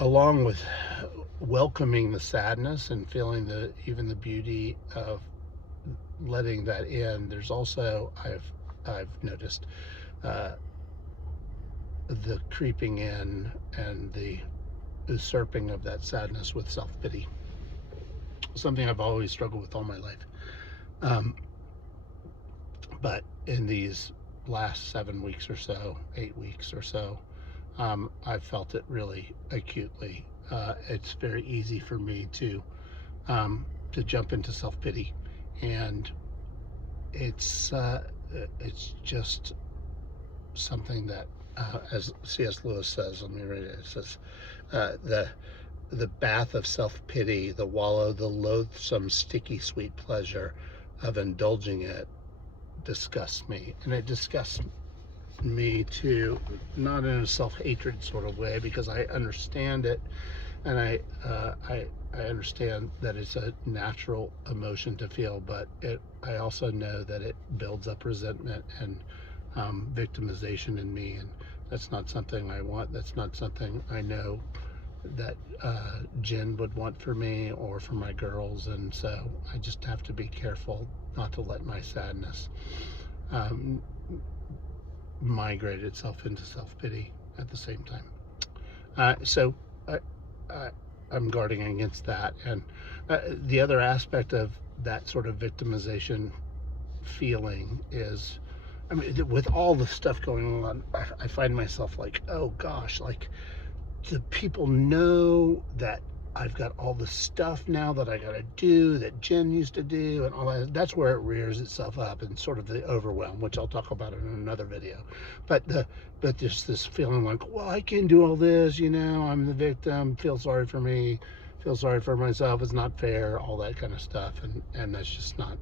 along with welcoming the sadness and feeling even the beauty of letting that in, there's also I've noticed uh, the creeping in and the usurping of that sadness with self-pity, something I've always struggled with all my life. um, but in these last 7 weeks or so, 8 weeks or so, I've felt it really acutely. It's very easy for me to jump into self-pity, and it's it's just something that, as C.S. Lewis says, let me read it. It says, the bath of self-pity, the wallow, the loathsome, sticky, sweet pleasure of indulging it disgusts me, and it disgusts me too, not in a self-hatred sort of way, because I understand it, and I understand that it's a natural emotion to feel, but I also know that it builds up resentment and victimization in me, and that's not something I want. That's not something I know that Jen would want for me or for my girls, and so I just have to be careful not to let my sadness um, migrate itself into self-pity at the same time. So I, I, I'm guarding against that. And the other aspect of that sort of victimization feeling is, I mean, with all the stuff going on, I find myself like, oh gosh, like, do people know that I've got all the stuff now that I got to do that Jen used to do and all that? That's where it rears itself up, and sort of the overwhelm, which I'll talk about in another video. But there's this feeling like, well, I can do all this, I'm the victim, feel sorry for me, feel sorry for myself, it's not fair, all that kind of stuff, and that's just not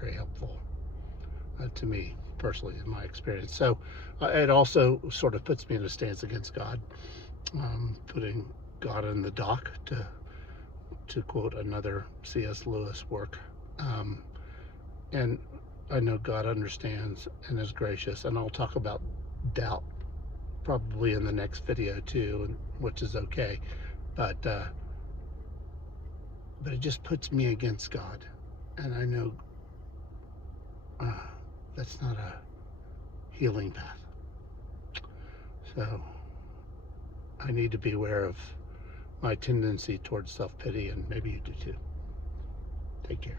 very helpful to me personally, in my experience. So it also sort of puts me in a stance against God, putting God in the dock, to quote another C.S. Lewis work. Um, and I know God understands and is gracious, and I'll talk about doubt probably in the next video too, which is okay. But but it just puts me against God, and I know uh, that's not a healing path. So I need to be aware of my tendency towards self-pity, and maybe you do too. Take care.